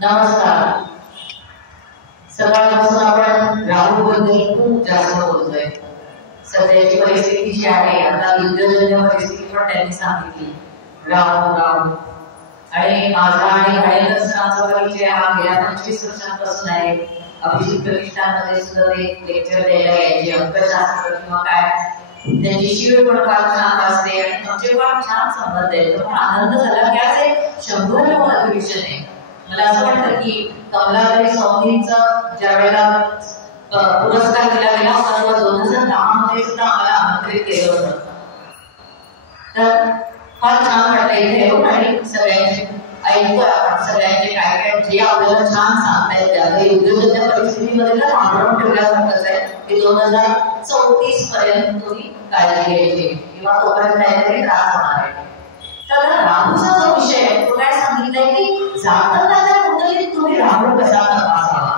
नमस्कार. सकाळपासून आपण राहू बद्दल खूप जास्त बोलतोय. सध्याची परिस्थिती जी आहे, आता युद्धजन्य परिस्थिती पण त्यांनी सांगितली. राहू आणि माझा आणि गणेश सरांचा परिचय हा गेल्या 25 वर्षांपासून आहे. अभिजित प्रतिष्ठानमध्ये सुद्धा ते लेक्चर द्यायला यायचे, अंकशास्त्र किंवा काय, त्यांची शिव पण फार छान असते आणि आमचे फार छान संबंध आहेत. पण आनंद झाला की आज एक 100वें अधिवेशन आहे. मला असं वाटतं की कमलाताई स्वामींचा ज्या वेळेला पुरस्कार दिला गेला होता 2010 मध्ये सुद्धा आम्हाला आमंत्रित केलं होतं. तर फार छान वाटतं इथे येऊन आणि सगळ्यांचे ऐकतोय आपण, सगळ्यांचे काय काय जे आपल्याला छान सांगतायत. त्या युद्धजन्य परिस्थितीमध्ये तर आंदोलन ठेवल्यासारखंच आहे की 2034 पर्यंत तुम्ही काळजी घ्यायची किंवा तोपर्यंत काहीतरी त्रास होणार आहे. तर राहूचा जो विषय आहे तो काय सांगितलंय की जातकाच्या कुंडलीत तुम्ही राहू कसा तपासावा.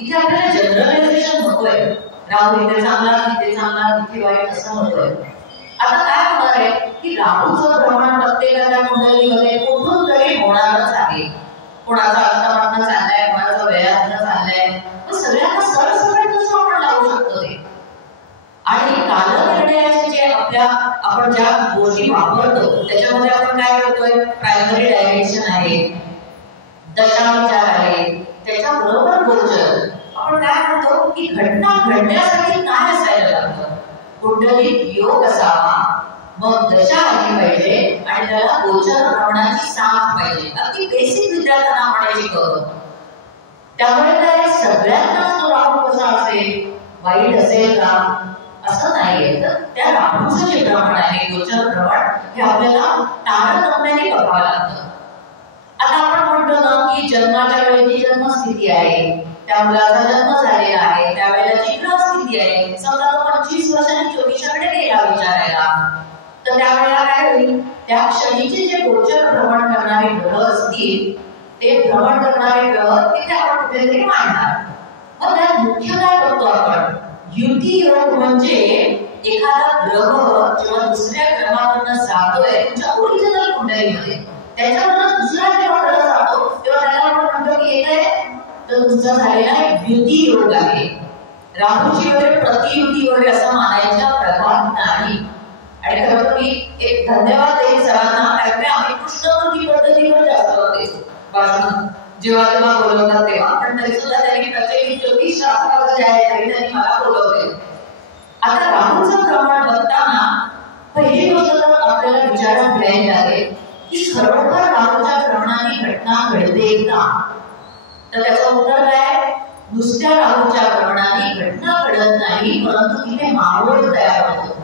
इथे आपल्याला जनरलायझेशन नकोय. राहू इथे चांगला, तिथे चांगला, तिथे वाईट असं नकोय. आता काय होणार आहे की राहूचं भ्रमण प्रत्येकाच्या कुंडलीमध्ये कुठून तरी होणारच आहे. कोणाचा अष्टमातनं चाललाय, कोणाचा व्ययातनं चाललाय, सगळ्यांना सरसकट कसं आपण लावू शकतो ते. आणि कालनिर्णयाचे जे आपण ज्या गोष्टी वापरतो त्याच्यामध्ये आपण काय करतोय, प्रायमरी डायरेक्शन आहे, दशाविचार आहे, त्याच्याबरोबर गोचर. आपण काय म्हणतो की घटना घडण्यासाठी काय असायला लागतं. कुंडलीत योग असावा, मग दशा आली पाहिजे आणि त्याला गोचर भ्रमणाची साथ पाहिजे. अगदी बेसिक विद्यार्थ्यांना आपण शिकवतो. त्यामुळे काय सगळ्यांनाच तो राहू कसा असेल, वाईट असेल का असं नाहीये. तर त्या राहूचं जे भ्रमण आहे, गोचर भ्रमण, हे आपल्याला तारतम्याने बघावं लागतं. आता आपण म्हणतो ना की जन्माच्या वेळेची जन्मस्थिती आहे, त्या मुलाचा जन्म झालेला आहे, त्यावेळेला जी ग्रहस्थिती आहे. समजा तो 25 वर्षांनी 24कडे गेला विचारायला, तर त्यावेळेला काय होईल, त्या क्षणीचे जे गोचर भ्रमण करणारे ग्रह असतील ते भ्रमण करणारे ग्रह तिथे आपण कुठेतरी मांडणार. मग त्यात मुख्य काय बघतो आपण, युती योग. म्हणजे एखादा ग्रह जेव्हा दुसऱ्या ग्रहावरनं जातोय तुमच्या ओरिजिनल कुंडलीमध्ये, त्याच्यावरनं दुसरा जेव्हा ग्रह जातो तेव्हा त्याला आपण म्हणतो की येत आहे तर तुमचा झालेला एक युती योग आहे. राहूची वगैरे प्रतियुती वगैरे असं मानायचा प्रभाव नाही. आणि खरं तर मी एक धन्यवाद देईन सरांना, कारण आम्ही कृष्णमूर्ती पद्धतीवर जास्त होते भाषण जेव्हा बोलवतात तेव्हा, पण तरी सुद्धा त्यांनी प्रत्येक ज्योतिषशास्त्राचं जे आहे तरी त्यांनी मला बोलवले. आता राहूचं प्रमाण बघताना पहिली गोष्ट तर आपल्याला विचारात घ्यायला लागेल की खरोखर राहूच्या भ्रमणाने घटना घडते का. तर त्याचं उत्तर काय, नुसत्या राहूच्या भ्रमणाने घटना घडत नाही, परंतु तिथे माहोल तयार होतो.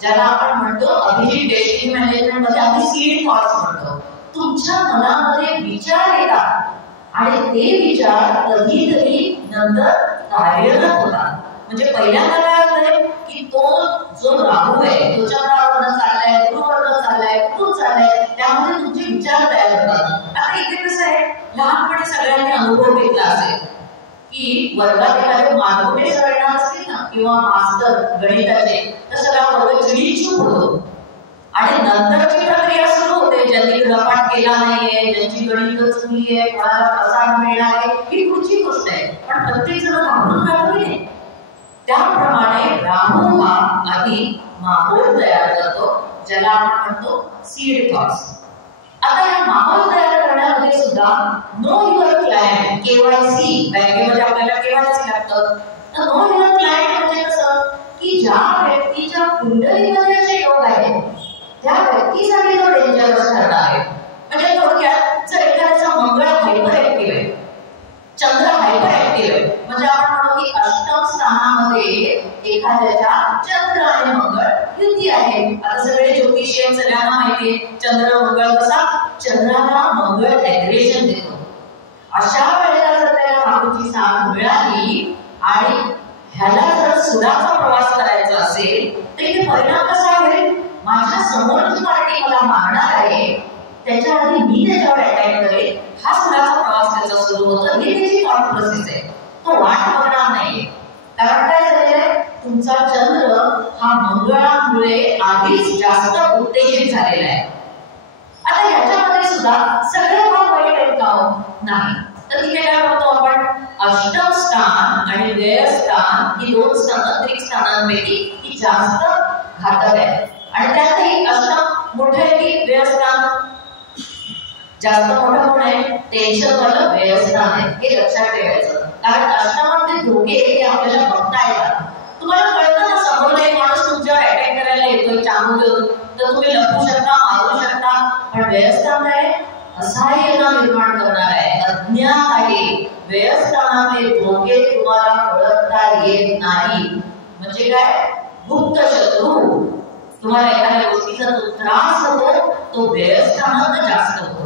ज्याला आपण म्हणतो अभिजित डेस्टिनी मॅनेजमेंट मध्ये आम्ही सीड थॉट्स म्हणतो. तुमच्या मनामध्ये विचार येतात आणि ते विचार कधीतरी नंतर कार्यरत होतात. म्हणजे पहिल्यांदा काय होतंय की तो जो राहू आहे तो चंद्रावरनं चाललाय, गुरुवरनं चाललाय, कुठून चाललाय, त्यामध्ये तुमचे विचार तयार होतात. आता इथे कसं आहे, लहानपणी सगळ्यांनी अनुभव घेतला असेल की वर्गात एखादे मार्गोटे सर येणार असतील ना किंवा मास्तर गणिताचे, तर सगळा वर्ग चिडीचूप होतो. आणि नंतरची प्रक्रिया सुरू होते, ज्यांनी गृहपाठ केला नाहीये, ज्यांची गणित चुकली आहे, कोणाला प्रसाद मिळणार आहे, ही पुढची गोष्ट आहे. पण प्रत्येक जण घाबरून राहतो नाही. त्याप्रमाणे राहू हा आधी माहोल तयार करतो, ज्याला आपण म्हणतो सीड थॉट्स. आता या माहोल तयार करण्यामध्ये सुद्धा नो युअर क्लायंट, केवायसी, बँकेमध्ये आपल्याला केवायसी लागतं. तर नो युअर क्लायंट म्हणजे कसं की ज्या व्यक्तीच्या कुंडलीमध्ये असे योग आहेत त्या व्यक्तीसाठी तो डेंजरस ठरणार आहे. म्हणजे थोडक्यात जर एखाद्याचा मंगळ हायपर ऍक्टिव्ह आहे, चंद्र हायपर ऍक्टिव्ह आहे, म्हणजे आपण म्हणतो की अष्टम स्थानामध्ये एखाद्याच्या चंद्र आणि मंगळ युती आहे. आता सगळे ज्योतिषी सगळ्यांना माहितीये चंद्र मंगळ कसा, चंद्राला मंगळ ऍग्रेशन देतो. अशा वेळेला जर त्याला राहूची साथ मिळाली आणि ह्याला जर सुडाचा प्रवास करायचा असेल तर इथे परिणाम कसा होईल, माझ्या समोरची पार्टी मला मारणार आहे, त्याच्या आधी मी त्याच्यावर अटॅक करेल, हा सुडाचा प्रवास त्याचा सुरू होतो. ही त्याची थॉट प्रोसेस आहे. तो वाट बघणार नाहीये. कारण काय झालेलं आहे, तुमचा चंद्र हा मंगळामुळे आधीच जास्त उत्तेजित झालेला आहे. आता याच्यामध्ये सुद्धा सगळे भाग वाईट आहेत का? नाही. तर तिथे काय करतो आपण, अष्टम स्थान आणि व्ययस्थान ही दोन सामुद्रिक स्थानांपैकी ही जास्त घातक आहे. आणि त्यातही अष्टम मोठं आहे की व्ययस्थान जास्त मोठं कोण आहे, टेन्शन वालं व्ययस्थान आहे, हे लक्षात ठेवायचं. कारण अष्टमामध्ये धोके हे आपल्याला बघता येतात. तुम्हाला कळतं ना, समोर एक माणूस तुमच्यावर अटॅक करायला येतोय चाकू घेऊन, तर तुम्ही लपू शकता, मारू शकता. पण व्ययस्थान काय, असहाय्यता निर्माण करणार आहे, अज्ञात आहे. व्ययस्थानातले धोके तुम्हाला ओळखता येत नाही. म्हणजे काय, गुप्त शत्रू. तुम्हाला एखाद्या गोष्टीचा जो त्रास होतो तो व्ययस्थानात जास्त होतो.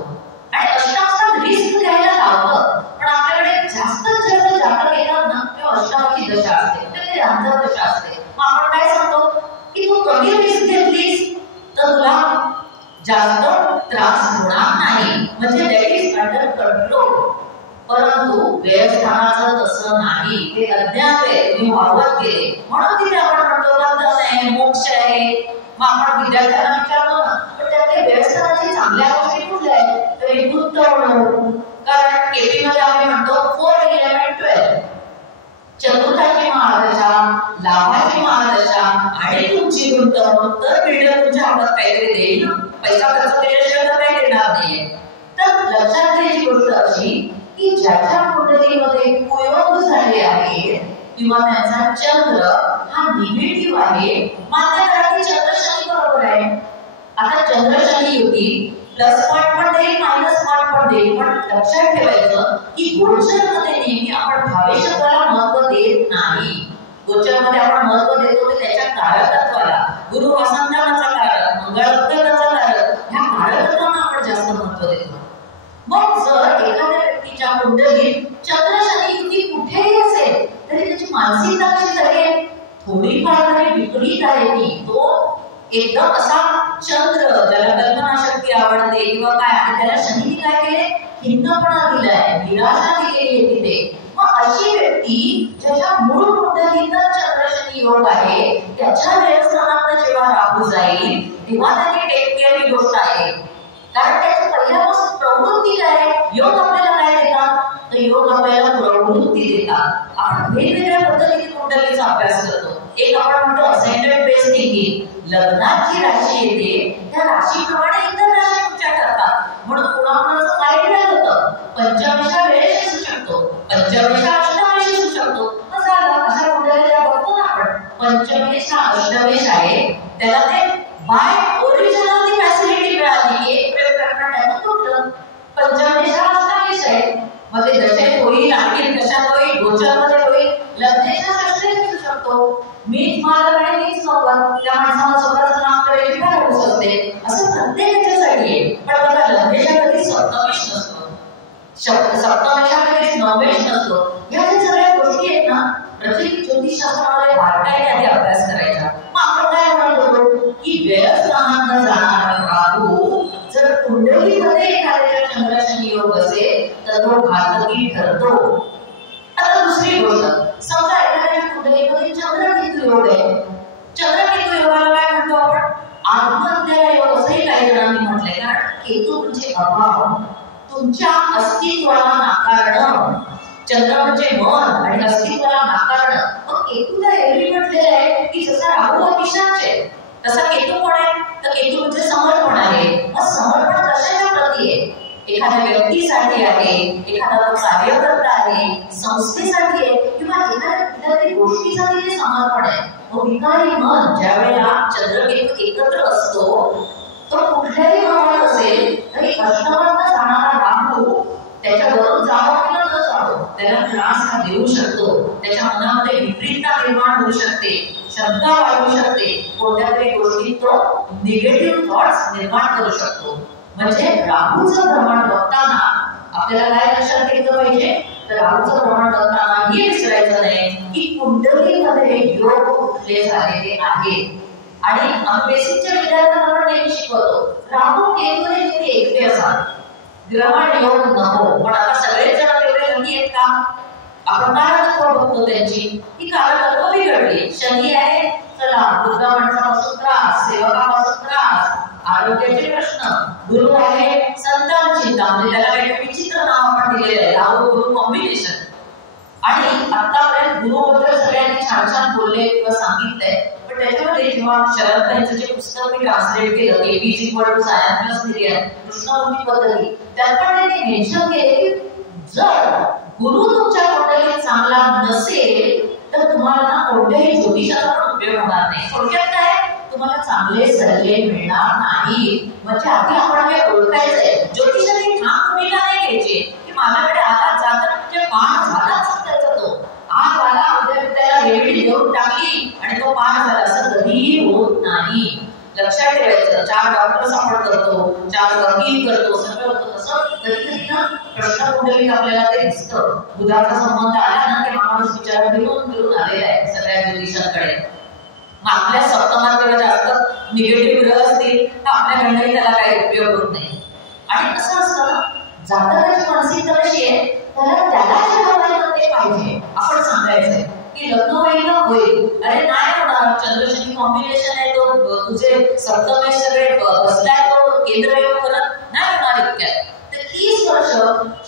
आणि अष्टांगात रिस्क घ्यायला लावतं, पण आपल्याकडे जास्तच जास्त जातक येतात ना, तेव्हा अष्टांगाची दशा असते, ते अंतर दशा असते. मग आपण काय सांगतो की तू कमी रिस्क घेतलीस तर तुला जास्त त्रास होणार नाही, म्हणजे दॅट इज अंडर कंट्रोल. परंतु व्ययस्थानाचं तसं नाही, ते अज्ञात आहे, तुम्ही वावरत गेले. म्हणून तिथे आपण म्हणतो बंधन आहे, मोक्ष आहे. मग आपण विद्यार्थ्यांना विचारतो ना, पण त्यातले व्ययस्थानाची चांगल्या गोष्टी कुठल्या आहेत, तर एक गुंतवणूक. कारण केपी मध्ये आम्ही म्हणतो 4, 11, 12 चतुर्थाची महादशा, लाभाची महादशा आणि तुमची गुंतवणूक. तर बिल्डर तुमच्या हातात काहीतरी देईल ना, पैसा खर्च केल्याशिवाय तर काही देणार नाहीये. तर लक्षात घ्यायची गोष्ट अशी की ज्याच्या कुंडलीमध्ये कुयोग झाले आहे किंवा त्यांचा चंद्र हा निगेटिव्ह आहे, मात्र कारण चंद्र शनी बरोबर आहे. आता चंद्र शनी युती प्लस पॉइंट पण देईल, मायनस पॉइंट पण देईल. पण लक्षात ठेवायचं की गोचरमध्ये नेहमी आपण भावे शब्दाला महत्व देत नाही. गोचरमध्ये आपण महत्व देतो ते त्याच्या कारकत्वाला. गुरु वसंतानाचा कारक, मंगळ उत्तराचा कारक, ह्या कारकत्वांना आपण जास्त महत्व देतो. मग जर एखाद्या व्यक्तीच्या कुंडलीत चंद्र शनी युती कुठेही असेल तरी त्याची मानसिकता कशी झाली, थोडीफार तरी विपरीत आहे ती. तो एकदम असा चंद्र, ज्याला कल्पनाशक्ती आवडते किंवा काय, आणि त्याला शनीने काय केले, खिन्नपणा दिलाय, निराशा दिलेली आहे तिथे. मग अशी व्यक्ती ज्याच्या मूळ कुंडलीतच चंद्र शनी योग आहे, त्याच्या व्ययस्थानात जेव्हा राहू जाईल तेव्हा त्याची टेक केअर ही गोष्ट आहे. कारण त्याची पहिल्यापासून प्रवृत्ती काय, योग आपल्याला काय देतात, तर योग आपल्याला प्रवृत्ती देतात. आपण वेगवेगळ्या पद्धतीने कुंडलीचा अभ्यास करतो. एक आपण म्हणतो असेंडेंट बेस थिंकिंग, लग्नात जी राशी येते त्या राशीप्रमाणे इतर राशी तुमच्या ठरतात. म्हणून कुणाकुणाचं काय वेळ होतं, पंचमेशा वेळेस असू शकतो, पंचमेशा अष्टमेश असू शकतो. झालं अशा कुंडलीला बघतो ना आपण, पंचमेशा अष्टमेश आहे, त्याला ते बाय ओरिजिनल ती फॅसिलिटी मिळाली, एक प्रयोग करणार त्यानं तुटलं. पंचमेशा अष्टमेश आहे, मग ते दशेत होईल, आणखी कशात होईल, गोचरमध्ये होईल, लग्नेशा षष्ठेश असू शकतो. मीच मालक आणि मीच नोकर, त्या माणसाला स्वतःचं नाव करायची काय होऊ शकते, असं प्रत्येकाच्यासाठी आहे. पण बघा लग्नेशा कधी सप्तमेश नसतो, सप्तमेशा कधी नवमेश नसतो. या सगळ्या गोष्टी आहेत ना, प्रत्येक ज्योतिषशास्त्रामध्ये बारकाईने आधी अभ्यास करायचा. मग आपण काय म्हणतो की व्ययस्थानात जाणारा राहू जर कुंडलीमध्ये एखाद्याच्या चंद्र शनी योग असेल तर तो घातकी ठरतो. आता दुसरी गोष्ट, समजा एखाद्याच्या कुंडलीमध्ये चंद्रकेतू योग आहे. चंद्रकेतू योगाला काय म्हणतो आपण, आत्महत्या योग असंही काही जणांनी म्हटलंय. कारण केतू म्हणजे अभाव, तुमच्या अस्तित्वाला नाकारणं. चंद्र म्हणजे मन आणि अस्तित्वाला नाकारणं. मग केतूला एरवी म्हटलेलं आहे की जसा राहू हा पिशाच आहे, तसा केतू कोण आहे, तर केतू म्हणजे समर्पण आहे. मग समर्पण कशाच्या प्रती आहे, एखाद्या व्यक्तीसाठी आहे, एखादा कार्यकर्ता आहे, संस्थेसाठी आहे, किंवा एखाद्या गोष्टीसाठी जे समर्पण आहे. मग विकारी मन ज्या वेळेला चंद्रकेतू एकत्र असतो, तो कुठल्याही भावात असेल तरी अष्टमात जाणारा राहू त्याच्याबरोबर जावं किंवा न जावं त्याला त्रास हा देऊ शकतो. त्याच्या मनामध्ये विपरीतता निर्माण होऊ शकते, शंका वाढू शकते, कोणत्या तरी गोष्टीत तो निगेटिव्ह थॉट्स निर्माण करू शकतो. म्हणजे राहूचं प्रमाण बघताना आपल्याला काय लक्षात घेतलं पाहिजे, तर राहूचं प्रमाण बघताना हे विसरायचं नाही की कुंडलीमध्ये योग कुठले झालेले आहेत. आणि आम्ही बेसिकच्या विद्यार्थ्यांना पण नेहमी शिकवतो, राहू केतू हे तुम्ही एकटे असाल, ग्रहण योग नको. पण आता सगळेच जण तेवढे लकी आहेत का, आपण कारकत्व बघतो त्यांची, ही कारकत्व बिघडली. शनी आहे, चला वृद्ध माणसापासून त्रास, सेवकापासून त्रास, आरोग्याचे प्रश्न. गुरु आहे संतान चिंता, म्हणजे त्याला काही विचित्र नाव आपण दिलेलं आहे, राहू गुरु कॉम्बिनेशन. आणि आतापर्यंत गुरुबद्दल सगळ्यांनी छान छान बोलले किंवा सांगितलंय, पण त्याच्यामध्ये जेव्हा शरद यांचं जे पुस्तक मी ट्रान्सलेट केलं, केबीज equal to science plus million Krishnamurti पद्धती, त्यात पण त्यांनी मेन्शन केले की जर गुरु तुमच्या कुंडलीत चांगला नसेल तर तुम्हाला ना कोणत्याही ज्योतिषाचा पण उपयोग होणार नाही. थोडक्यात काय, तुम्हाला चांगले सल्ले मिळणार नाही. म्हणजे आधी आपण हे ओळखायचंय. ज्योतिषाची ठाम भूमिका नाही घ्यायची की माझ्याकडे आला जाता म्हणजे पाठ झालाच त्याचा, तो आज आला उद्या त्याला रेमेडी देऊन टाकली आणि तो पाठ झाला, असं कधीही होत नाही. लक्षात ठेवायचं. 4 डॉक्टर्स आपण करतो, 4 वकील करतो, सगळं होतं. तसं कधी ना प्रश्नकुंडलीत आपल्याला ते दिसतं. बुधाचा संबंध आला ना की माणूस विचार फिरून आलेला आहे सगळ्या ज्योतिषांकडे. मग आपल्या सप्तमात जेव्हा जास्त निगेटिव्ह ग्रह असतील तर आपल्याकडे त्याला काही उपयोग होत नाही. आणि कसं असतं ना, जातकाची मानसिकता कशी आहे, त्याला जे हवं ते पाहिजे. आपण सांगायचंय की लग्न होईल ना, होईल. अरे नाही होणार, चंद्रशनी कॉम्बिनेशन आहे, तो तुझे सप्तमे सगळे बसलाय, तो केंद्रयोग करत नाही होणार इतक्यात. तर 30 वर्ष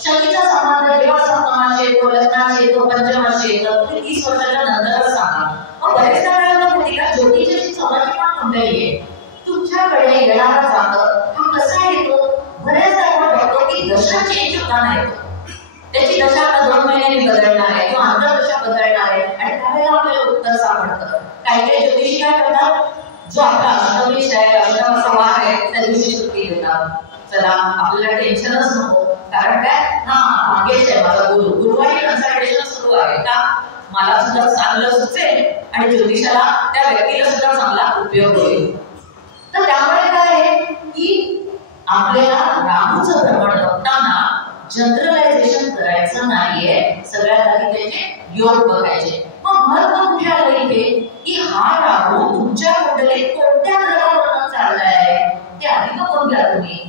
शनीचा संबंध जेव्हा सप्तमाशी येतो, लग्नाशी येतो, पंचमाशी येतो, तुम्ही 30 वर्षाच्या नंतरच सांगा. मग बरेचदा काय होतं माहिती का, ज्योतिषाची समाजी पण कुंडली आहे. तुमच्याकडे येणारा जातक हा कसा येतो, बरेचदा आपण बघतो की दशा चेंज होताना येतो. त्याची दशा 2 महिन्यांनी बदलणार आहे किंवा अंतर्दशा बदलणार आहे आणि त्यावेळेला आपल्याला उत्तर सापडतं. काही काही ज्योतिषी काय करतात, जो आपला अष्टमेश आहे, अष्टमाचा वार आहे, त्या दिवशी सुट्टी देतात. चला आपल्याला टेन्शनच नको, कारण काय, हा भाग्येश आहे माझा गुरु, गुरुवारी कन्सल्टेशन सुरू आहे का, मला सुद्धा चांगलं सुचेल आणि ज्योतिषाला त्या व्यक्तीला सुद्धा चांगला उपयोग होईल. तर त्यामुळे काय आहे की आपल्याला राहूचं भ्रमण बघताना जनरलायझेशन करायचं नाहीये, सगळ्यात आधी त्याचे योग बघायचे. मग महत्व कुठे आलं इथे की हा राहू तुमच्या कुंडलीत कोणत्या ग्रहावरून चाललाय ते आधी बघून घ्या तुम्ही.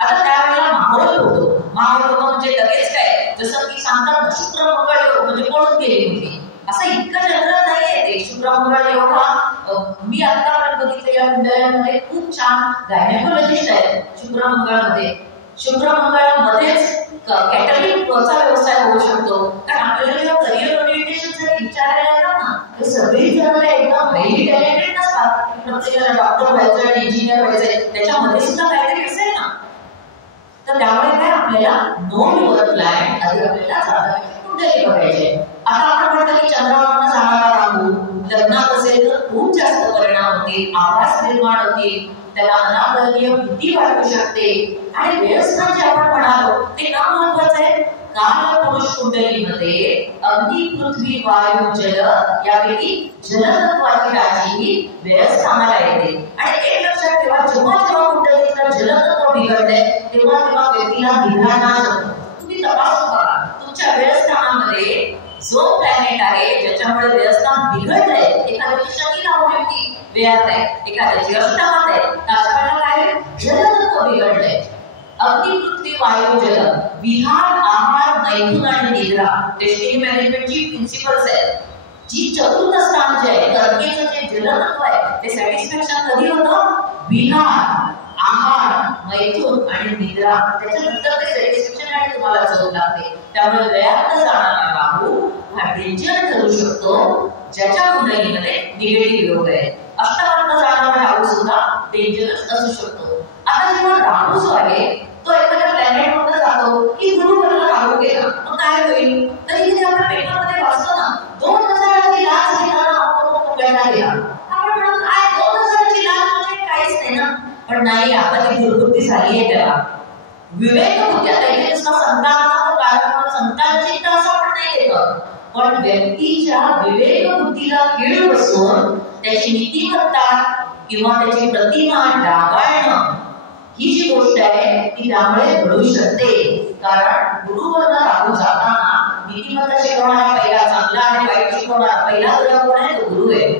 आता त्यावेळेला माहोल होतो. माहोल होतो म्हणजे लगेच काय, जसं की सांगतात ना शुक्र मंगळ योग म्हणजे पळून गेली होती, असं इतकं जनरल नाहीये ते. शुक्र मंगळ योग हा मी आतापर्यंत बघितलेल्या कुंडल्यांमध्ये खूप छान गायनेकोलॉजिस्ट आहेत शुक्र मंगळमध्ये. शुक्र मंगळामध्येच कॅटरिंगचा व्यवसाय होऊ शकतो. कारण आपल्याला जेव्हा करिअर ओरिएंटेशन विचारायला येतात ना, ते सगळी जण एकदम हायली टॅलेंटेड नसतात. प्रत्येकाला डॉक्टर व्हायचं, इंजिनियर व्हायचंय, त्याच्यामध्ये सुद्धा काहीतरी असेल ना. तर त्यामुळे काय, आपल्याला नो युअर प्लॅन आधी आपल्याला जातकाची कुंडली बघायची. आता आपण म्हणतो की चंद्रावरून जाणारा राहू लग्नात असेल तर खूप जास्त परिणाम होतील, आभास निर्माण होतील, त्याला अनादरणीय भीती वाटू शकते. आणि व्यवस्थान जे आपण म्हणालो ते का महत्वाचं आहे, काल पुरुष कुंडलीमध्ये अग्नी पृथ्वी वायू जल यापैकी जलतत्वाची राशी ही व्यवस्थानाला येते. आणि एक लक्षात ठेवा, जेव्हा जेव्हा कुंडलीतलं जलतत्व बिघडलंय तेव्हा तेव्हा व्यक्तीला निद्रानाश होतो. तुम्ही तपासून बघा तुमच्या व्यवस्थानामध्ये जो प्लॅनेट आहे ज्याच्यामुळे व्यवस्थान बिघडलंय, एखाद्याची शनी राहू व्यक्ती व्ययात आहे, एखाद्याची अष्टमात आहे, अशा वेळेला काय जलतत्व बिघडलंय. अग्नी पृथ्वी वायू जल, विहार आहार मैथुन आणि निद्रा डेस्टिनी मॅनेजमेंटची प्रिन्सिपल्स आहेत. जी चतुर्थ स्थान जे आहे कर्केचं जे जलतत्व आहे ते सॅटिस्फॅक्शन कधी होतं, विहार आहार मैथुन आणि निद्रा, त्याच्यानंतर ते सॅटिस्फॅक्शन आणि तुम्हाला चव लागते. त्यामुळे व्ययात जाणारा राहू हा डेंजर ठरू शकतो ज्याच्या कुंडलीमध्ये निगेटिव्ह योग आहे. अष्टमात जाणारा राहू सुद्धा डेंजरस असू शकतो. आता जेव्हा राहू जो आहे तो एखाद्या प्लॅनेट मध्ये जातो की गुरुवरला राहू गेला, मग काय होईल, तर इथे आपण पेपरमध्ये वाचतो ना 2000ची लाच घेताना आपण पकडला गेला. आपण म्हणतो काय 2000ची लाच म्हणजे काहीच नाही ना, पण नाही, आता ती दुर्बुद्धी झाली आहे त्याला. विवेक बुद्धी, आता इथे नुसता संतानाचा कारण संतान चिंता असं आपण नाही देतं, पण व्यक्तीच्या विवेक बुद्धीला कीळ बसून त्याची नीतिमत्ता किंवा त्याची प्रतिमा डागाळणं ही जी गोष्ट आहे ती त्यामुळे घडू शकते. कारण गुरुवरला राहू जाताना नीतिमत्ता शिकवणारा पहिला चांगला आणि वाईट शिकवणारा पहिला ग्रह कोण आहे, तो गुरु आहे.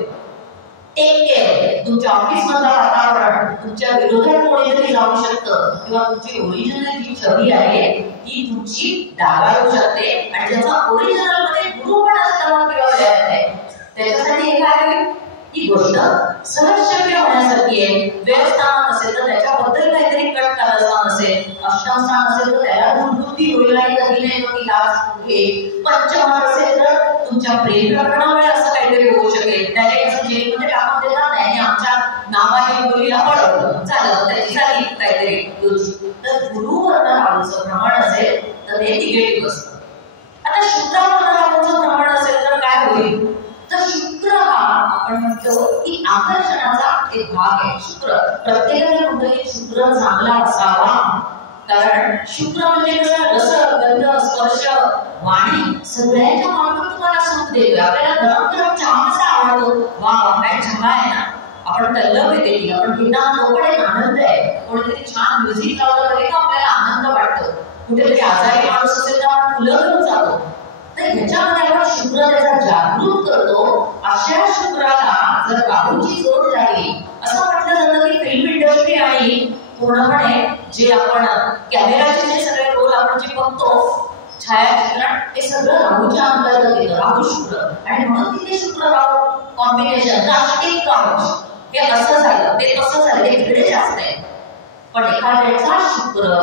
Take care. तुमच्या ऑफिस मधलं वातावरण तुमच्या विरोधात कोणीतरी जाऊ शकतं किंवा तुमची ओरिजिनल जी छबी आहे ती तुमची डागाळू शकते. आणि ज्याचा ओरिजिनल मध्ये गुरु पण असताना किंवा व्यर्थ आहे, त्याच्यासाठी हे काय होईल, ही गोष्ट सहज शक्य होण्यासारखी आहे. व्यवस्थान असेल तर त्याच्याबद्दल काहीतरी कट कारस्थान असेल, अष्टम स्थान असेल तर त्याला दुर्बुद्धी होईल आणि कधी नाही कधी लाभ घे. पंचम असेल तर तुमच्या प्रेम प्रकरणामुळे असं काहीतरी होऊ शकेल. डायरेक्ट असं जेलमध्ये टाकून देणार नाही, आमच्या नावाची मुलीला पडवलं झालं, त्याची झाली काहीतरी योजना. तर गुरुवर्ण राहूचं प्रमाण असेल तर ते निगेटिव्ह असतं. आता शुक्रावर्ण राहूचं प्रमाण असेल तर काय होईल, तर शुक्र हा आपण म्हणतो की आकर्षणाचा एक भाग आहे. शुक्र प्रत्येकाच्या कुंडलीत शुक्र चांगला असावा, कारण शुक्र म्हणजे कसं रस गंध स्पर्श वाणी सगळ्याच्या मार्फत तुम्हाला सुख देतोय. आपल्याला गरम गरम चहा कसा आवडतो, वा काय चहा आहे ना, आपण तल्लप येते की आपण पिता तो पण एक आनंद आहे. कोणीतरी छान म्युझिक लावलं तरी आपल्याला आनंद वाटतो. कुठेतरी आजारी माणूस असेल तर आपण फुलं घेऊन जातो. तर ह्याच्यामध्ये आपण शुक्र त्याचा जागृत करतो. अशा शुक्राला जर राहूची जोड लागली, असं म्हटलं जातं की फिल्म इंडस्ट्री आणि पूर्णपणे जे आपण कॅमेराचे जे सगळे रोल आपण जे बघतो छायाचित्रण, ते सगळं राहूच्या अंतर्गत येतं. राहू शुक्र, आणि म्हणून तिथे शुक्र राहू कॉम्बिनेशन राष्ट्रीय काउंट हे असं झालं, ते तसं झालं, ते तिकडे जास्त आहे. पण एखाद्याचा शुक्र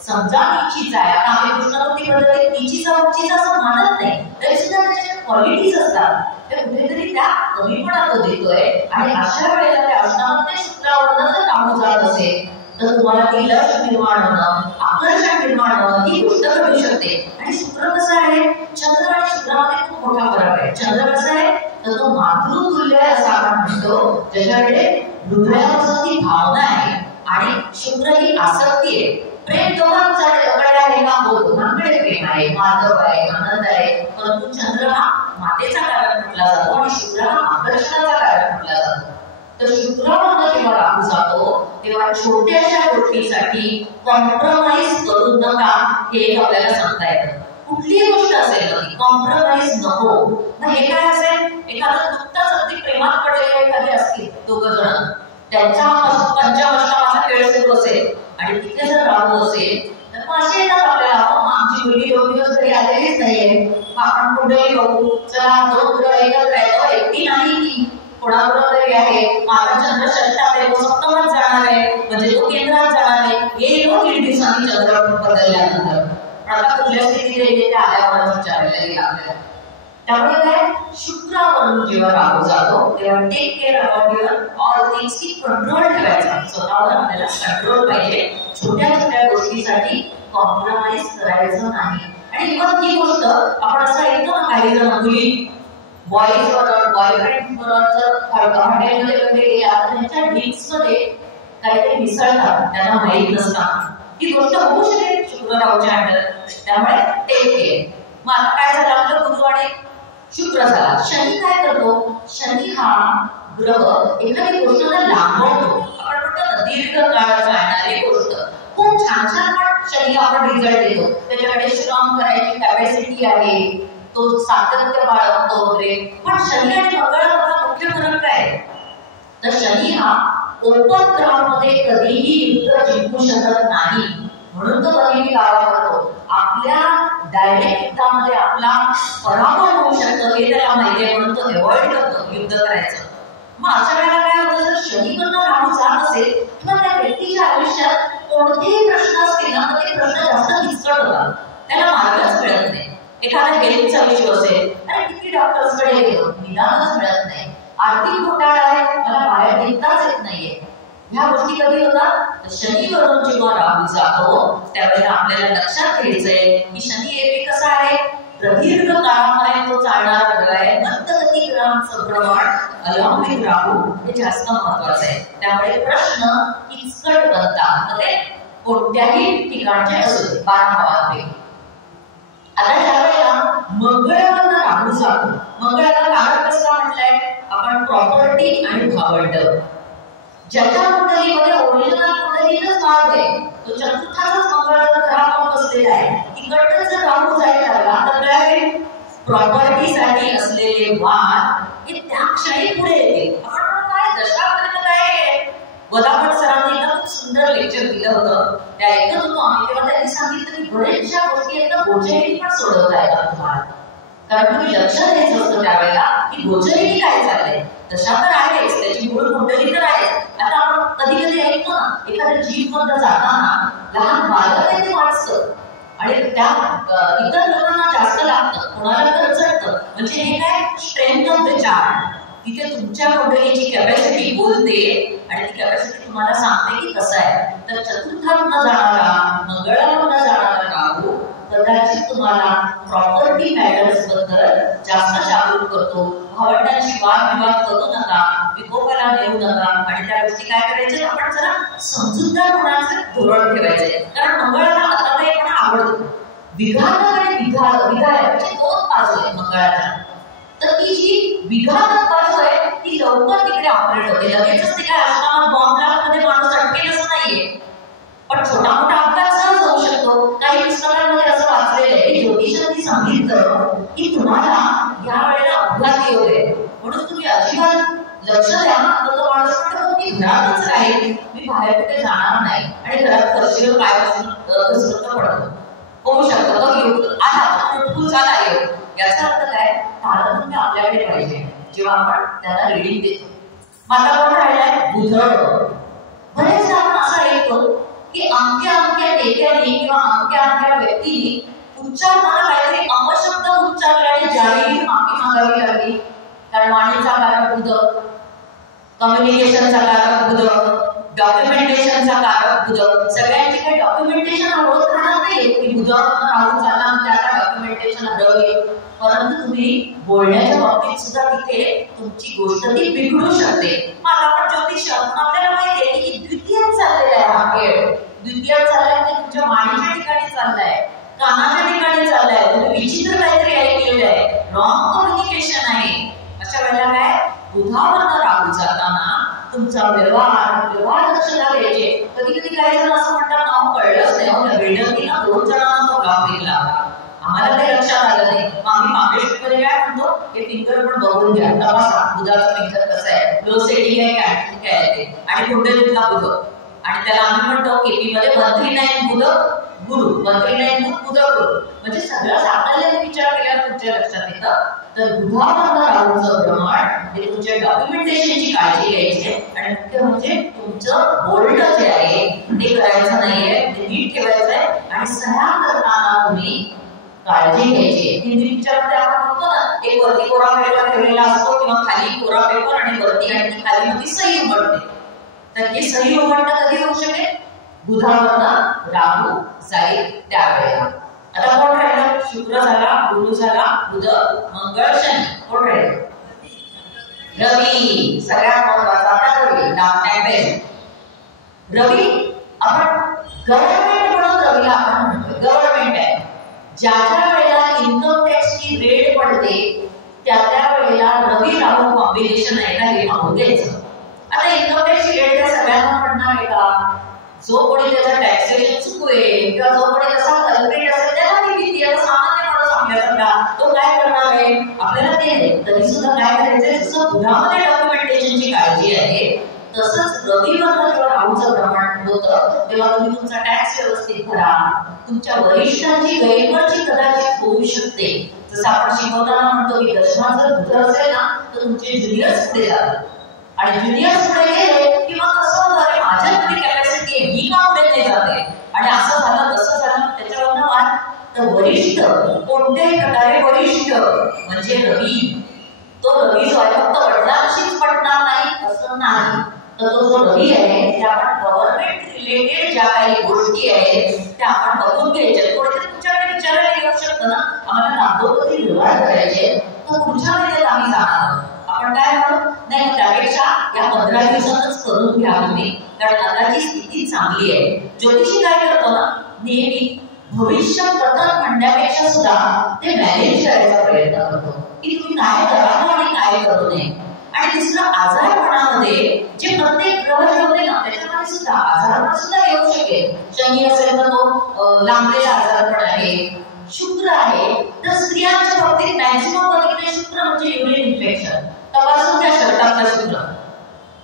समजा नीचीच आहे, आता आम्ही कृष्णवृत्ती बद्दल नीचीचा उंचीचा असं मानत नाही, तरी सुद्धा त्याच्या क्वालिटीज असतात, तर कुठेतरी त्या कमीपणा तो देतोय. आणि अशा वेळेला त्या अष्टामध्ये शुक्रावरनं जर राहू जात असेल तर तुम्हाला ती लक्ष निर्माण होणं, आकर्षण निर्माण होणं ही गोष्ट घडू शकते. आणि शुक्र कसं आहे, चंद्र आणि शुक्रामध्ये खूप मोठा फरक आहे. चंद्र कसं आहे तर तो मातृतुल्य असं आपण म्हणतो, ज्याच्याकडे हृदयापासून ती भावना आहे, आणि शुक्र ही आसक्ती आहे. प्रेम दोघांकडे आहे का, हो दोघांकडे प्रेम आहे, माधव आहे, आनंद आहे. परंतु चंद्र हा मातेचा कारक म्हटला जातो आणि शुक्र हा आकर्षणाचा कारक म्हटला जातो. तर शुक्रावरनं जेव्हा राहू जातो तेव्हा छोट्याशा गोष्टीसाठी कॉम्प्रोमाइज करू नका, हे आपल्याला सांगता येतं. कुठलीही गोष्ट असेल ती कॉम्प्रोमाइज नको. मग हे काय असेल, एखादं नुकताच अगदी प्रेमात पडलेले एखादे असतील दोघं जण, त्यांचा पंचमष्टमाचा खेळ सुरू असेल आणि तिथे जर राहू असेल तर मग असे येतात आपल्याला, आमची मुलगी 2 दिवस तरी आलेलीच नाहीये, आपण कुठेही बघू, चला 2 मुलं एकत्र आहे, एकटी नाही ती कोणाबरोबर तरी आहे, माझा चंद्र षष्ठात आहे, तो सप्तमात जाणार आहे, म्हणजे तो केंद्रात जाणार आहे. हे लोक 3 दिवसांनी चंद्र बदलल्यानंतर आता कुठल्या स्थितीत येते ते आल्यावर विचारायला गेला आपल्याला. त्यामुळे काय, शुक्रावरून जेव्हा राहू जातो तेव्हा take care about your all things, की कंट्रोल ठेवायचा स्वतःवर. आपल्याला कंट्रोल पाहिजे, छोट्या छोट्या गोष्टीसाठी कॉम्प्रोमाइज करायचं नाही. आणि इव्हन ही गोष्ट आपण असं ऐकतो ना, काही जण मुली बॉईज बरोबर बॉयफ्रेंड बरोबर जर हॉटेलमध्ये वगैरे गेल्या तर त्यांच्या ड्रिंक्स मध्ये काहीतरी मिसळतात, त्यांना माहीत नसतात. ही गोष्ट होऊ शकेल शुक्र राहूच्या अंडर. त्यामुळे टेक केअर. मग आता काय झालं, आपलं गुरु आणि शुक्र झाला. शनी काय करतो, शनी हा ग्रह एखादी गोष्ट लांबवतो. आपण म्हणतो ना दीर्घ काळ चालणारी गोष्ट, खूप छान छान पण शनीला आपण रिझल्ट देतो. त्याच्याकडे श्रम करायची कॅपॅसिटी आहे, तो सातत्य बाळगतो वगैरे. पण शनी आणि मंगळामधला मुख्य फरक काय, तर शनी हा ओपन ग्राउंडमध्ये कधीही युद्ध जिंकू शकत नाही, म्हणून तो कधीही दावा करतो. आपल्या डायरेक्ट युद्धामध्ये आपला पराभव होऊ शकतो हे त्याला माहिती आहे, म्हणून तो अवॉइड करतो युद्ध करायचं. मग अशा वेळेला काय होतं, जर शनीकडनं राहू जात असेल किंवा त्या व्यक्तीच्या आयुष्यात कोणतेही प्रश्न असतील ना, तर ते प्रश्न जास्त किचकट होतात, त्याला मार्गच मिळत नाही. एखादा हेल्थचा इश्यू असेल, अरे किती डॉक्टर्सकडे गेलो, निदानच मिळत नाही. आर्थिक घोटाळा आहे, मला बाहेर निघताच येत नाहीये. ह्या गोष्टी कधी होतात, शनीवरून जेव्हा राहू जातो त्यावेळेला आपल्याला लक्षात घ्यायचंय की शनी येथे कसा आहे, प्रदीर्घ काळापर्यंत तो चालणारा ग्रह आहे. मंदगती ग्रहांचं प्रमाण अलॉंग विथ राहू हे जास्त महत्वाचं आहे. त्यामुळे प्रश्न किचकट बनतात, ते कोणत्याही ठिकाणचे असू दे, 12 भावांपैकी. आता ज्या वेळेला मंगळावर राहू जातो, मंगळाला कारक कसं म्हटलंय आपण, प्रॉपर्टी आणि भावंड. ज्याच्या कुंडलीमध्ये ओरिजिनल कुंडलीतच भाग आहे, तो चतुर्थाचाच मंगळाचा ग्रह बसलेला आहे, तिकडनं जर राहू जायला लागला तर काय, प्रॉपर्टीसाठी असलेले वाद हे त्या क्षणी पुढे येते. आपण काय दशापर्यंत काय, गोदावण सरांनी खूप सुंदर लेक्चर दिलं होतं, ते ऐकत होतो आम्ही, तेव्हा त्यांनी सांगितलं की बऱ्याचशा गोष्टी एकदम बोचेही पण सोडवता येतात तुम्हाला. कारण तुम्ही लक्ष द्यायचं असतं त्यावेळेला की गोचरीने काय चाललंय. दशा तर आहेच, त्याची मूळ कुंडली तर आहे. आता आपण कधी कधी ऐकतो ना, एखाद्या जीप मधनं जाताना लहान बालक आहे ते वाचतं आणि त्या इतर लोकांना जास्त लागतं, कोणाला तर चढतं. म्हणजे हे काय स्ट्रेंथ ऑफ द चार्ट. तिथे तुमच्या कुंडलीची कॅपॅसिटी बोलते आणि ती कॅपॅसिटी तुम्हाला सांगते की कसं आहे. तर चतुर्थातनं जाणारा, मंगळामधनं जाणारा राहू कदाचित तुम्हाला प्रॉपर्टी मॅटर्स बद्दल जास्त जागरूक करतो. भावंडांची वादविवाद करू नका, विकोपाला नेऊ नका आणि त्या गोष्टी काय करायचे, आपण जरा समजूतदार होण्याचं धोरण ठेवायचंय. कारण मंगळाला अतापायपणा आवडतो. विघातक आणि विधायक दोन बाजू आहेत मंगळाच्या. तर ती जी विघातक बाजू आहे ती लवकर तिकडे ऑपरेट होते. लगेचच ते काय आश्रमात बॉम्ब मध्ये माणूस अटकेल असं नाहीये, पण छोटा मोठा अपघात सहज होऊ शकतो. काही पुस्तकांमध्ये असं वाचलेलं आहे की ज्योतिषांनी सांगितलं की तुम्हाला या वेळेला अपघात येऊ दे, म्हणून तुम्ही अजिबात लक्ष द्या. तर तो माणूस म्हणतो की घरातच राहील, मी बाहेर कुठे जाणार नाही आणि घरात फरशीवर पाय घसरत पडतो. होऊ शकतं तो आला फुल झाला येऊ. याचा अर्थ काय, तारतम्य आपल्याकडे पाहिजे जेव्हा आपण त्याला रिडिंग देतो. माझा कोण राहिलाय बुधळ. बरेचदा आपण असं ऐकतो की अमक्या नेत्याने किंवा अमक्या व्यक्तीने उच्चारताना काहीतरी अपशब्द उच्चारल्याने ज्यावेळी माफी मागावी लागली. कारण वाणीचा कारक बुध, कम्युनिकेशनचा कारक बुध, डॉक्युमेंटेशनचा कारक बुध. सगळ्यांची काही डॉक्युमेंटेशन होत राहणार नाही की बुध राहून चालला म्हणजे आता डॉक्युमेंटेशन हरवली. परंतु तुम्ही बोलण्याच्या बाबतीत सुद्धा तिथे तुमची गोष्ट ती बिघडू शकते. मग आपण ज्योतिष आपल्याला माहिती आहे की द्वितीय चाललेला आहे हा खेळ. द्वितीय चाललाय म्हणजे तुमच्या वाणीच्या ठिकाणी चाललाय, कानाच्या ठिकाणी चाललाय, तुम्ही विचित्र काहीतरी ऐकलेलं आहे, रॉंग कम्युनिकेशन आहे. अशा वेळेला काय, बुधावरनं राहू जाताना तुमचा व्यवहार लक्षात घ्यायचे. कधी कधी काही जण असं म्हणतात नाव कळलंच नाही, बिल्डरला 2 जणांना तो ब्लॉक दिला, आम्हाला ते लक्षात आलं नाही. मग आम्ही मागेशमध्ये काय म्हणतो, हे फिंगर पण बघून घ्या, तपासा बुधाचं फिंगर कसं आहे, लो सेटिंग आहे काय आहे ते, आणि कुंडलीतला बुध. आणि त्याला आम्ही म्हणतो केपी मध्ये 139 बुध गुरु, 139 बुध गुरु. म्हणजे सगळं साकल्याने विचार केल्यावर तुमच्या लक्षात येतं. तर बुधावरनं राहूचं भ्रमण म्हणजे तुमच्या डॉक्युमेंटेशनची काळजी घ्यायची आणि मुख्य म्हणजे तुमचं बोल्ड जे आहे ते करायचं नाहीये, ते नीट ठेवायचं आहे. आणि सह्या करताना तुम्ही काळजी घ्यायची. हिंदी पिक्चरमध्ये आपण बघतो ना, एक वरती कोरा पेपर ठेवलेला असतो किंवा खाली कोरा पेपर आणि वरती आणि खाली मध्ये सही उमटते. तर हे सही उमटणं कधी होऊ शकेल, बुधावरनं राहू जाईल त्यावेळेला. आता कोण राहिलं, शुक्र झाला, गुरु झाला, बुध, मंगळ, शनी. कोण राहिलं, रवी. सगळ्यात महत्वाचा आता रवी. आपण गव्हर्नमेंट म्हणून रवीला आपण म्हणतो, गव्हर्नमेंट आहे. ज्या ज्या वेळेला इन्कम टॅक्सची रेट पडते त्या वेळेला रवी राहू कॉम्बिनेशन आहे का हे पाहून घ्यायचं. आता इन्कम टॅक्सची रेट काय सगळ्यांना पडणार आहे का? जो कोणी त्याचं टॅक्सेशन चुकवेल किंवा जो कोणी तसा कल्प्रिट असेल त्याला ती भीती. आता सामान्य माणूस आपल्यासारखा तो काय करणार आहे, आपल्याला ते नाही. तरी सुद्धा काय करायचंय, जसं बुधामध्ये डॉक्युमेंटेशनची काळजी आहे तसंच रविवारला जेव्हा राहूचं भ्रमण होतं तेव्हा तुम्ही तुमचा टॅक्स व्यवस्थित भरा. तुमच्या वरिष्ठांची गैरमर्जी कदाचित होऊ शकते. जसं आपण शिकवताना म्हणतो की दशमा जर बुध असेल ना तर तुमचे ज्युनियर्स पुढे जातात आणि ज्युनियर्स पुढे गेले किंवा कसं होतं, अरे माझ्याकडे कॅपॅसिटी आहे, मी का पुढे नाही जाते आणि असं झालं तसं झालं, त्याच्यावरनं वाद. तर वरिष्ठ कोणत्याही प्रकारे वरिष्ठ म्हणजे रवी, तो रवी जो आहे फक्त वडिलांशीच पडणार नाही असं नाही. तर तो जो रवी आहे ते आपण गव्हर्नमेंट रिलेटेड ज्या काही गोष्टी आहेत त्या आपण बघून घ्यायच्या. थोडे तुमच्याकडे विचारायला येऊ शकतं ना, आम्हाला कागदोपत्री व्यवहार करायचे, तर पुढच्या महिन्यात आम्ही जाणार आहोत. आपण काय म्हणू, नाही त्यापेक्षा या 15 दिवसातच करून घ्या तुम्ही, कारण आताची स्थिती चांगली आहे. ज्योतिषी काय करतो ना, नेहमी भविष्य प्रथम म्हणण्यापेक्षा सुद्धा ते मॅनेज करायचा प्रयत्न करतो की तुम्ही काय करावं आणि काय करू नये. आणि तिसरं, आजारपणामध्ये जे प्रत्येक ग्रह ठेवले ना त्याच्यामध्ये सुद्धा आजारपण सुद्धा येऊ शकेल. शनी असेल तर तो लांबलेला आजारपण आहे, शुक्र आहे तर स्त्रियांच्या बाबतीत मॅक्सिमम बघितले शुक्र म्हणजे युरिन इन्फेक्शन, तपासून त्या शर्टातला शुक्र.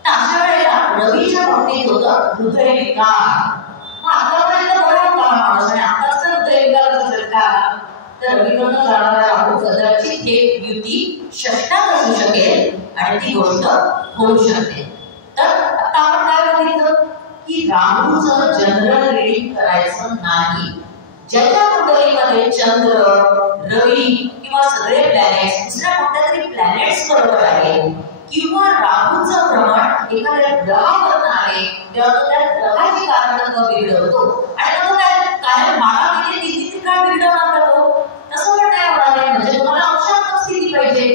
तर अशा वेळेला रवीच्या बाबतीत होतं हृदयविकार. मग आतापर्यंत बरा होता माणूस आणि आताच तर हृदयविकार असेल का, तर रवी न जाणारा राहू कदाचित हे युती षष्ठात असू शकेल आणि ती गोष्ट होऊ शकते. तर आता आपण काय बघितलं की राहूचं जनरल रीडिंग करायचं नाही. ज्याच्या कुंडलीमध्ये चंद्र, रवी किंवा सगळे प्लॅनेट्स दुसऱ्या कोणत्या तरी प्लॅनेट्स बरोबर आहे किंवा राहूचं प्रमाण एखाद्या ग्रहावर आहे तेव्हा तो त्या ग्रहाची कारकत्व बिघडवतो आणि तो काय कारण बाळा किती किती काय बिघडवणार तो तसं पण नाही होणार. म्हणजे तुम्हाला अंशात्मक स्थिती पाहिजे.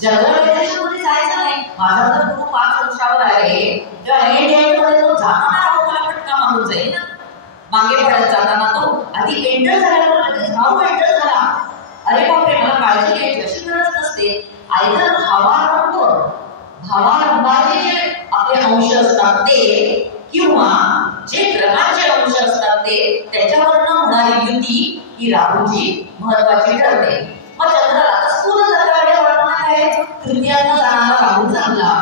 जनरल मध्ये जायचं नाही. माझा जर गुरु 5 अंशावर आहे तेव्हा एंड मध्ये तो जाताना राहू मला फटका मारून जाईल ना. मागे पडत जाताना तो आधी एंटर झाल्यावर राहू एंटर झाला, अरे बापरे मला काळजी घ्यायची अशी गरज नसते. आयदर भावांमध्ये जे आपले अंश असतात ते किंवा जे ग्रहांचे अंश असतात ते त्याच्यावरनं होणारी युती ही राहूची महत्वाची ठरते. मग चंद्राला स्थूल जगाकडे वळताना काय तृतीयात जाणारा राहू चांगला.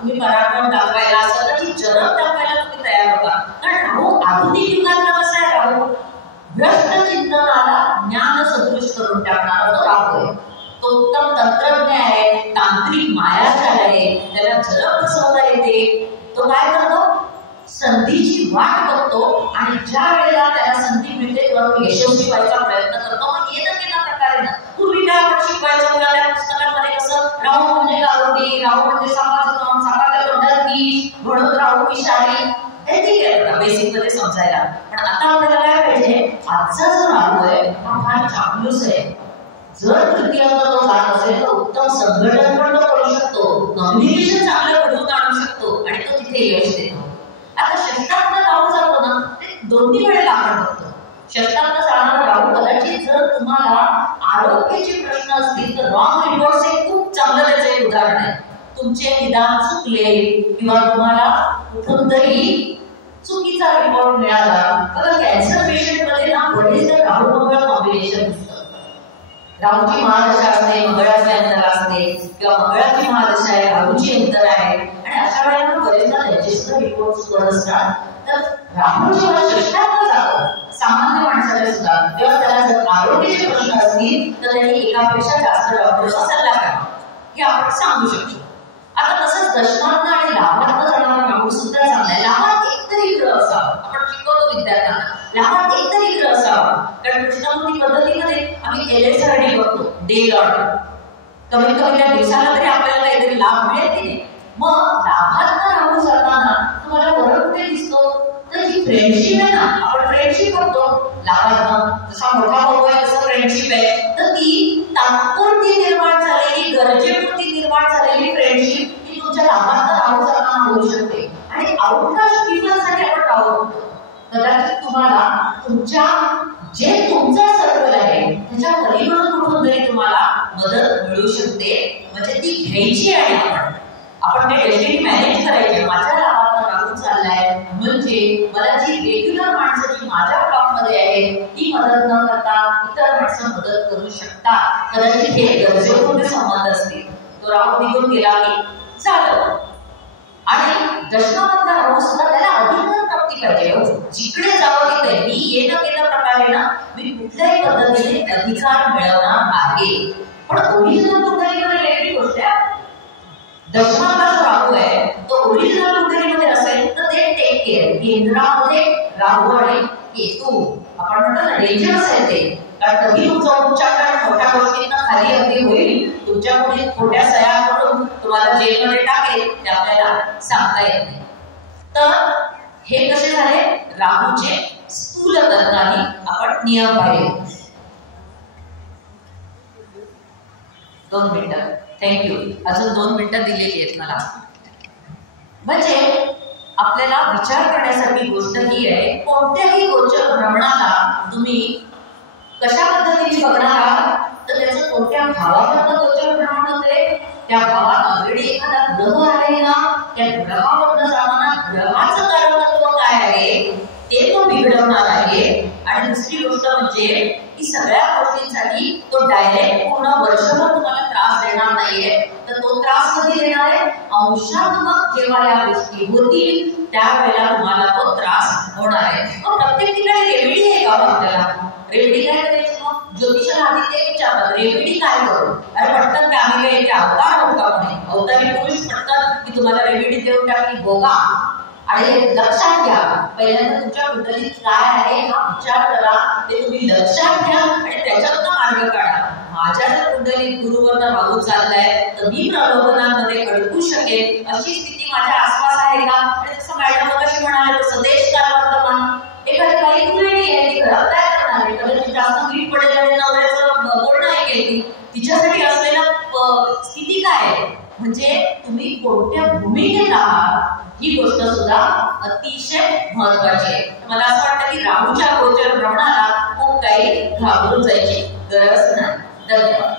तुम्ही पराक्रम दाखवायला असं तर की जरब दाखवायला तुम्ही तयार होता. कारण राहू आधुनिक युगातला कसा आहे राहू भ्रष्ट चिंतनाला ज्ञान सदृश करून टाकणारा तो राहू आहे. तो उत्तम तंत्रज्ञ आहे, तांत्रिक मायाजाल आहे, त्याला झलक बसवता येते. तो काय करतो संधीची वाट बघतो आणि ज्या वेळेला त्याला संधी मिळते तेव्हा तो यशस्वी व्हायचा प्रयत्न करतो. मग येणं केल्या प्रकारे ना पूर्वी काय आपण शिकवायचं त्या पुस्तकामध्ये कसं राहू म्हणजे गारुडी, राहू म्हणजे सापाचं तोंड, सापाच्या तोंडात विष म्हणून राहू विषारी हे ठीक आहे बेसिक मध्ये समजायला. पण आता आपल्याला काय पाहिजे आजचा जो राहू आहे हा फार चांगलूच आहे. जर तृतीयांत तो जात असेल तर उत्तम संघटन पण तो करू शकतो, कम्युनिकेशन चांगलं घडवून आणू शकतो आणि तो तिथे यश देतो. आता षष्ठांत राहू जातो ना ते दोन्ही वेळेला आपण बघतो. षष्ठांत जाणारा राहू कदाचित जर तुम्हाला आरोग्याचे प्रश्न असतील तर रॉंग रिपोर्ट्स हे खूप चांगलं त्याचं एक उदाहरण आहे. तुमचे निदान चुकले किंवा तुम्हाला कुठून तरी चुकीचा रिपोर्ट मिळाला. बघा कॅन्सर पेशंट मध्ये ना बरेच राहू मंगळ कॉम्बिनेशन दिसतं. राहूची महादशा असते, मंगळाचे अंतर असते किंवा मंगळाची महादशा आहे, राहूची अंतर आहे आणि अशा वेळेला बरेचदा त्याचे सुद्धा रिपोर्ट सुद्धा असतात. तर राहू जेव्हा षष्ठांत जातो सामान्य माणसाच्या सुद्धा तेव्हा त्याला जर आरोग्याचे प्रश्न असतील तर त्यांनी एकापेक्षा जास्त डॉक्टरचा सल्ला घ्यावा हे आपण सांगू शकतो. आता तसंच दशमांत आणि लाभांत जाणारा राहू सुद्धा चांगला आहे. लाभांत एकतरी ग्रह असावा. आपण शिकवतो विद्यार्थ्यांना लाभांत एकतरी ग्रह असावा. कारण कृष्णमूर्ती पद्धतीमध्ये आम्ही LSRD बघतो डे लॉर्ड. कमीत कमी त्या दिवसाला तरी आपल्याला काहीतरी लाभ मिळेल की नाही. मग लाभांत राहू जाताना तुम्हाला फरक कुठे दिसतो तर जी फ्रेंडशिप आहे ना आपण फ्रेंडशिप करतो लाभांत जसा मोठा भाऊ आहे तसं फ्रेंडशिप आहे तर ती तात्पुरती निर्माण झालेली गरजेपुरती निर्माण झालेली फ्रेंडशिप ही तुमच्या लाभांत राहू जाताना होऊ शकते. आणि आउटकास्ट पीपलसाठी आपण राहू शकतो. कदाचित तुम्हाला तुमच्या जे तुमचा सर्कल आहे त्याच्या पलीकडून कुठून तरी तुम्हाला मदत मिळू शकते. म्हणजे ती घ्यायची आहे आपण ते डेस्टिनी मॅनेज करायचे. माझ्या लाभांत राहून चाललाय म्हणजे मला जी रेग्युलर माणसं जी माझ्या ब्लॉकमध्ये आहे ती मदत न करता इतर माणसं मदत करू शकतात. कदाचित हे गरजेपुरते संबंध असतील. तो राहू निघून गेला की झालं. आणि दशमांत राहू सुद्धा त्याला अधिकार प्राप्ती पाहिजे. जिकडे जावं तिथे मी येणं केलं प्रकारे ना मी कुठल्याही पद्धतीने अधिकार मिळवणार आहे. पण ओरिजिनल कुंडलीमध्ये वेगळी गोष्ट आहे. दशमांचा जो राहू आहे तो ओरिजिनल कुंडलीमध्ये असेल तर ते टेक केअर. केंद्रामध्ये राहू आणि केतू आपण म्हणतो ना डेंजरस आहे ते. कारण कधी तुमच्याकडे मोठ्या गोष्टींना खाली अगदी होईल. तुमच्या पुढे खोट्या सह्या करून तुम्हाला जेलमध्ये टाकेल ते आपल्याला सांगता येत नाही. तर हे कसे झाले राहूचे स्थूल तत्त्वाने आपण नियम पाहिले. 2 मिनिटं थँक्यू. अजून 2 मिनिटं दिलेली आहेत मला. म्हणजे आपल्याला विचार करण्यासारखी गोष्ट ही आहे कोणत्याही गोचर भ्रमणाला तुम्ही कशा पद्धतीने बघणार आहात तर त्याचं कोणत्या भावावरनं गोचर भ्रमण होते. त्या भावात ऑलरेडी एखादा ग्रह आहे ना त्या ग्रहावरनं जाताना ग्रहाचं कारकत्व काय आहे ते तो बिघडवणार आहे. आणि दुसरी गोष्ट म्हणजे की सगळ्या गोष्टींसाठी तो डायरेक्ट पूर्ण वर्षभर तुम्हाला त्रास देणार नाहीये. तर तो त्रास कधी देणार आहे अंशात्मक जेव्हा या गोष्टी होतील त्यावेळेला तुम्हाला तो त्रास होणार आहे. मग प्रत्येक ठिकाणी रेमेडी आहे का आपल्याला. रेमेडी काय करायची मग ज्योतिषाला आधी ते विचारतात रेमेडी काय करू, अरे पटकन फॅमिली येते अवतार होता म्हणे, अवतारी पुरुष पटकन मी तुम्हाला रेमेडी देऊन टाकली बघा. आणि लक्षात घ्या, पहिल्यांदा तुमच्या कुंडलीत काय आहे हा विचार करा, ते तुम्ही लक्षात घ्या आणि त्याच्यातून मार्ग काढा. माझ्या जर कुंडलीत गुरुवर्ण राहू चाललाय तर मी प्रलोभनांमध्ये अडकू शकेल अशी स्थिती माझ्या आसपास आहे का. आणि जसं मॅडम कशी म्हणाले तसं देश काल वर्तमान एखादी काही कुंडली आहे ती घरात काय करणार, एखाद्याची जास्त मीठ पडेल आणि नवऱ्याचं बोलणं ऐकेल, तिच्यासाठी असलेलं स्थिती काय आहे, म्हणजे तुम्ही कोणत्या भूमिकेत आहात ही गोष्ट सुद्धा अतिशय महत्वाची आहे. मला असं वाटतं की राहूच्या गोचर भ्रमणाला खूप काही घाबरून जायची गरज नाही. धन्यवाद.